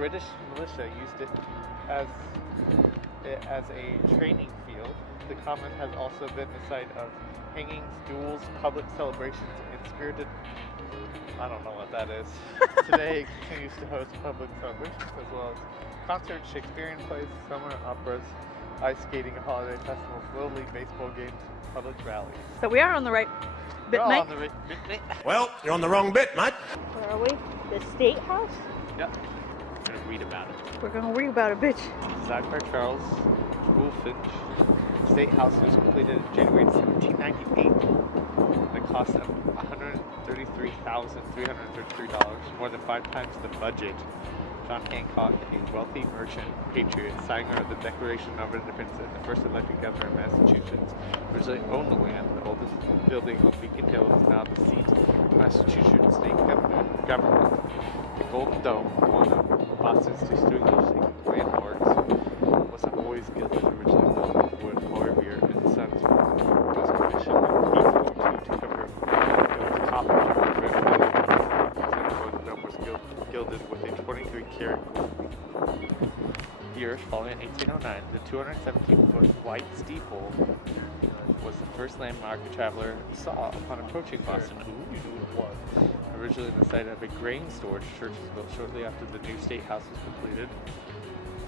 British militia used it as a training field. The common has also been the site of hangings, duels, public celebrations, and spirited... I don't know what that is. Today it continues to host public celebrations as well as concerts, Shakespearean plays, summer operas, ice skating, holiday festivals, Little League baseball games, public rallies. So we are on the right bit, mate. On the right bit, mate. Well, you're on the wrong bit, mate. Where are we? The State House? Yep. We're gonna read about it. We're gonna read about it, bitch. Designed by Charles Woolfinch, State House was completed in January 1798. The cost of $133,333, more than 5 times the budget. John Hancock, a wealthy merchant patriot, signer of the Declaration of Independence and the first elected governor of Massachusetts, originally owned the land. The oldest building on Beacon Hill is now the seat of Massachusetts state government. The Golden Dome, one of Boston's distinguished landmarks, wasn't always gilded. Originally built with wood, however, and the Sun's was commissioned in 1842 to cover it with copper to prevent weather. The dome was gilded with a 23-karat gold. Years following 1809, the 217-foot white steeple was the first landmark a traveler saw upon approaching Boston. Originally the site of a grain storage church was built shortly after the new State House was completed.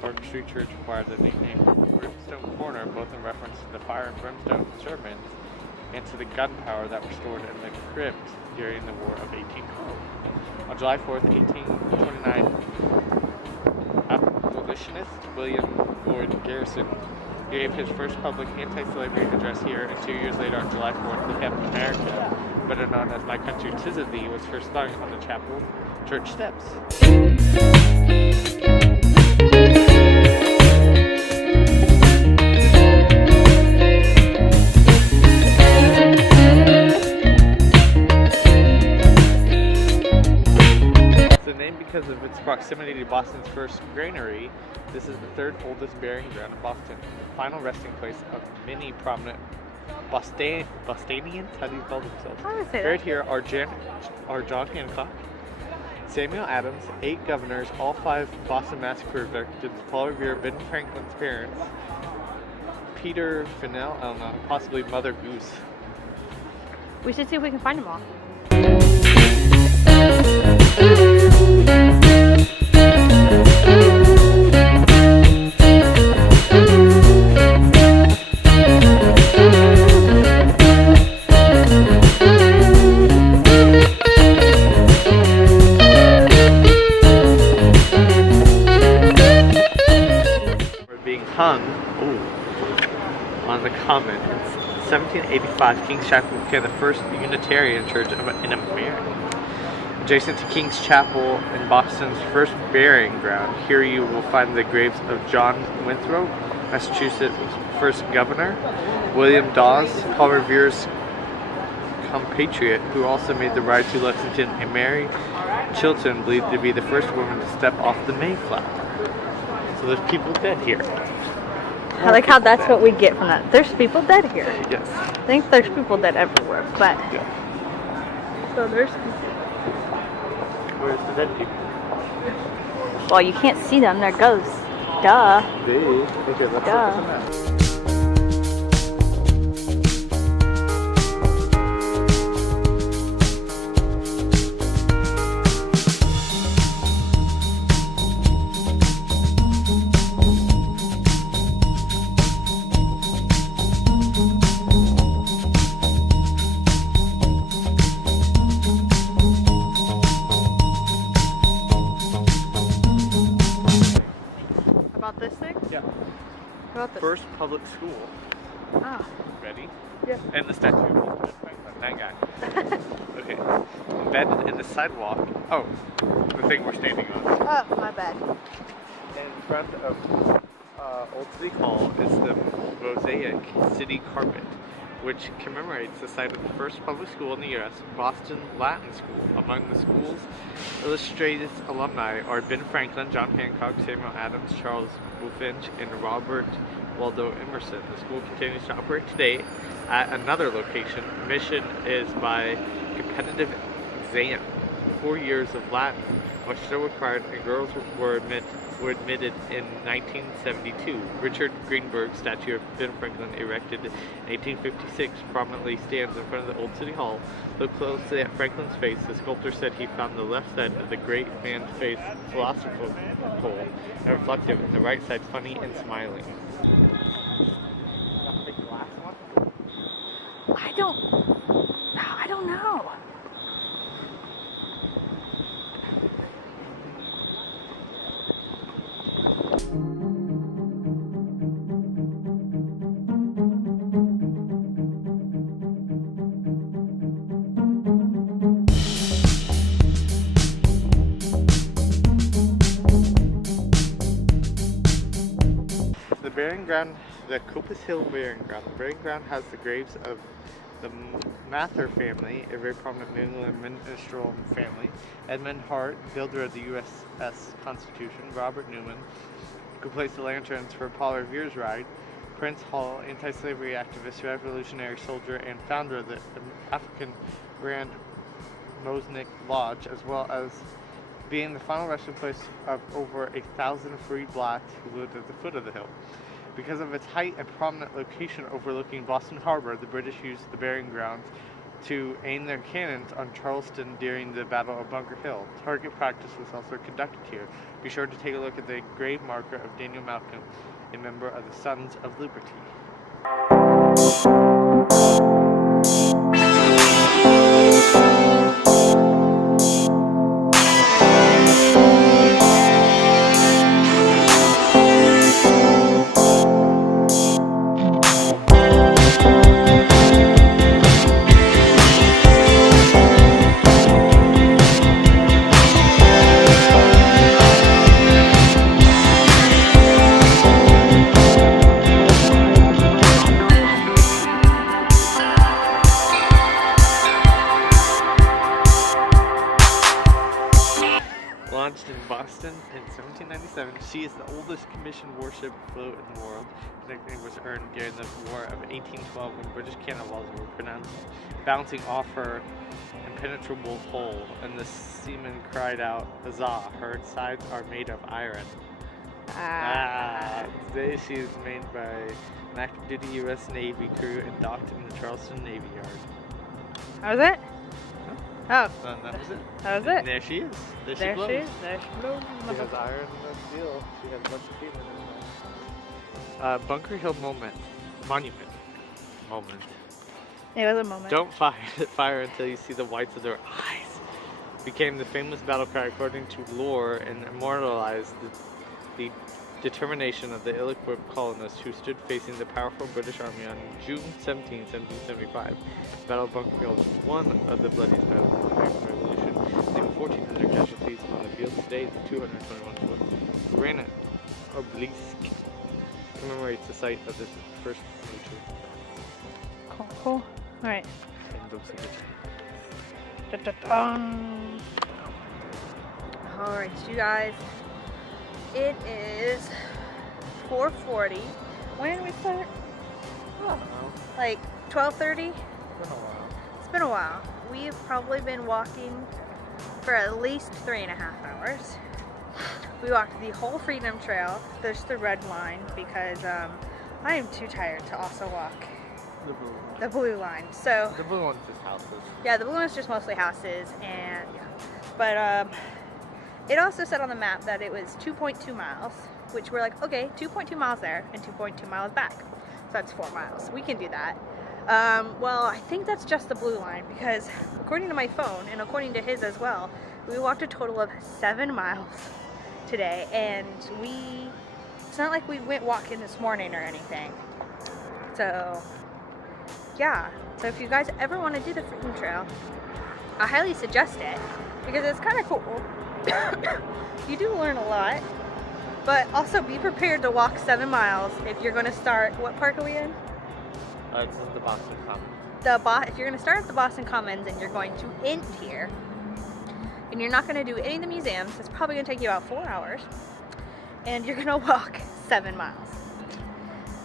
Park Street Church acquired the nickname Brimstone Corner, both in reference to the fire and brimstone sermons and to the gunpowder that were stored in the crypt during the War of 1812. On July 4th, 1829, abolitionist William Lloyd Garrison gave his first public anti-slavery address here, and 2 years later, on July 4th, the Captain America, better known as My Country 'Tis of Thee, was first sung on the chapel church steps. Because of its proximity to Boston's first granary, this is the third oldest burying ground in Boston. The final resting place of many prominent Bostonians, how do you call themselves? How do I say Buried that? here are John Hancock, Samuel Adams, 8 governors, all 5 Boston Massacre victims, Paul Revere, Ben Franklin's parents, Peter Fennell, I don't know, possibly Mother Goose. We should see if we can find them all. Hung on the Common. In 1785, King's Chapel became the first Unitarian church in America. Adjacent to King's Chapel in Boston's first burying ground, here you will find the graves of John Winthrop, Massachusetts' first governor, William Dawes, Paul Revere's compatriot, who also made the ride to Lexington, and Mary Chilton, believed to be the first woman to step off the Mayflower. So there's people dead here. I like how that's what we get from that. There's people dead here. Yes. I think there's people dead everywhere, but... Yeah. So there's people. Where's the dead people? Well, you can't see them. They're ghosts. Duh. Okay, let's look at the map. This thing? Yeah. About this? First public school. Ah. Ready? Yeah. And the statue. That guy. Okay. Embedded in the sidewalk. Oh, the thing we're standing on. Oh, my bad. In front of Old City Hall is the mosaic city carpet, which commemorates the site of the first public school in the U.S., Boston Latin School. Among the school's illustrious alumni are Ben Franklin, John Hancock, Samuel Adams, Charles Woolfinch, and Robert Waldo Emerson. The school continues to operate today at another location. Mission is by competitive exam, 4 years of Latin, was still required, and girls were admitted in 1972. Richard Greenberg's statue of Ben Franklin, erected in 1856, prominently stands in front of the old City Hall. Look closely at Franklin's face. The sculptor said he found the left side of the great man's face philosophical and reflective, and the right side funny and smiling. I don't know. The burying ground, the Coppice Hill burying ground. The burying ground has the graves of the Mather family, a very prominent New England minstrel family, Edmund Hart, builder of the USS Constitution, Robert Newman, who placed the lanterns for Paul Revere's ride, Prince Hall, anti-slavery activist, revolutionary soldier, and founder of the African Grand Mosnick Lodge, as well as being the final resting place of over 1,000 freed blacks who lived at the foot of the hill. Because of its height and prominent location overlooking Boston Harbor, the British used the burying ground to aim their cannons on Charleston during the Battle of Bunker Hill. Target practice was also conducted here. Be sure to take a look at the grave marker of Daniel Malcolm, a member of the Sons of Liberty. Launched in Boston in 1797, she is the oldest commissioned warship float in the world. The nickname was earned during the War of 1812 when British cannon balls were pronounced bouncing off her impenetrable hull, and the seamen cried out, "Huzzah! Her sides are made of iron." Today she is made by an active duty U.S. Navy crew and docked in the Charleston Navy Yard. That was it? Oh. And that was it. That was it. And there she is. There she There blows. she is. There she blows. She has iron and steel. She has a bunch of people in her. Bunker Hill Monument. It was a moment. Don't fire until you see the whites of their eyes. Became the famous battle cry according to lore and immortalized the determination of the ill-equipped colonists who stood facing the powerful British Army on June 17, 1775. The Battle of Bunker Hill was one of the bloodiest battles of the American Revolution, leaving 1,400 casualties on the field. Today, the 221-foot granite obelisk commemorates the site of this first military. Cool. Alright. Alright, you guys. It is 4:40. When did we start? Oh, like 12:30? It's been a while. We've probably been walking for at least 3.5 hours. We walked the whole Freedom Trail. There's the red line because I am too tired to also walk the blue line. So the blue one's just houses. yeah, the blue one's just mostly houses, and yeah. But it also said on the map that it was 2.2 miles, which we're like, okay, 2.2 miles there and 2.2 miles back. So that's 4 miles. We can do that. Well, I think that's just the blue line because according to my phone and according to his as well, we walked a total of 7 miles today, and it's not like we went walking this morning or anything. So yeah, so if you guys ever want to do the Freedom Trail, I highly suggest it because it's kind of cool. You do learn a lot, but also be prepared to walk 7 miles if you're going to start. What park are we in? This is the Boston Commons. If you're going to start at the Boston Commons and you're going to end here, and you're not going to do any of the museums, it's probably going to take you about 4 hours, and you're going to walk 7 miles.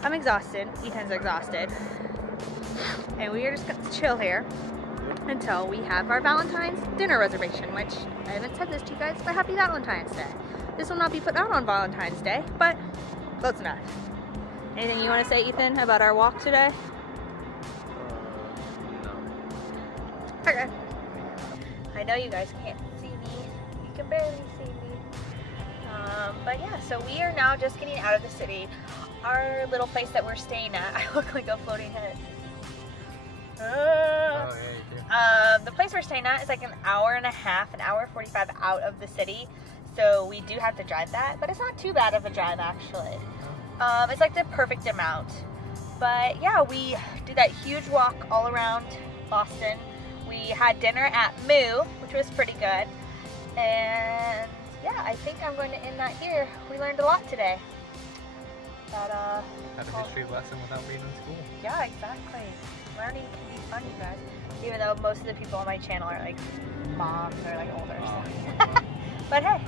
I'm exhausted. Ethan's exhausted. And we are just going to chill here. until we have our Valentine's dinner reservation, which I haven't said this to you guys, but happy Valentine's Day. This will not be put out on Valentine's Day, but close enough. Anything you want to say, Ethan, about our walk today? No. Okay. I know you guys can't see me. You can barely see me. But yeah, so we are now just getting out of the city. Our little place that we're staying at, I look like a floating head. The place we're staying at is like an hour and a half, an hour 45 out of the city. So we do have to drive that, but it's not too bad of a drive actually. It's like the perfect amount. But yeah, we did that huge walk all around Boston. We had dinner at Moo, which was pretty good. And yeah, I think I'm going to end that here. We learned a lot today. That, Had a history lesson without being in school. yeah, exactly. Learning can be fun, you guys. Even though most of the people on my channel are like moms or like older. So. But hey.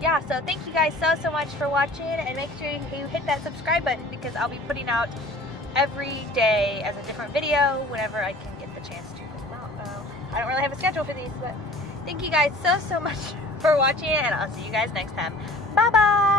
Yeah, so thank you guys so much for watching, and make sure you hit that subscribe button because I'll be putting out every day as a different video whenever I can get the chance to put them out. I don't really have a schedule for these, but thank you guys so much for watching, and I'll see you guys next time. Bye bye.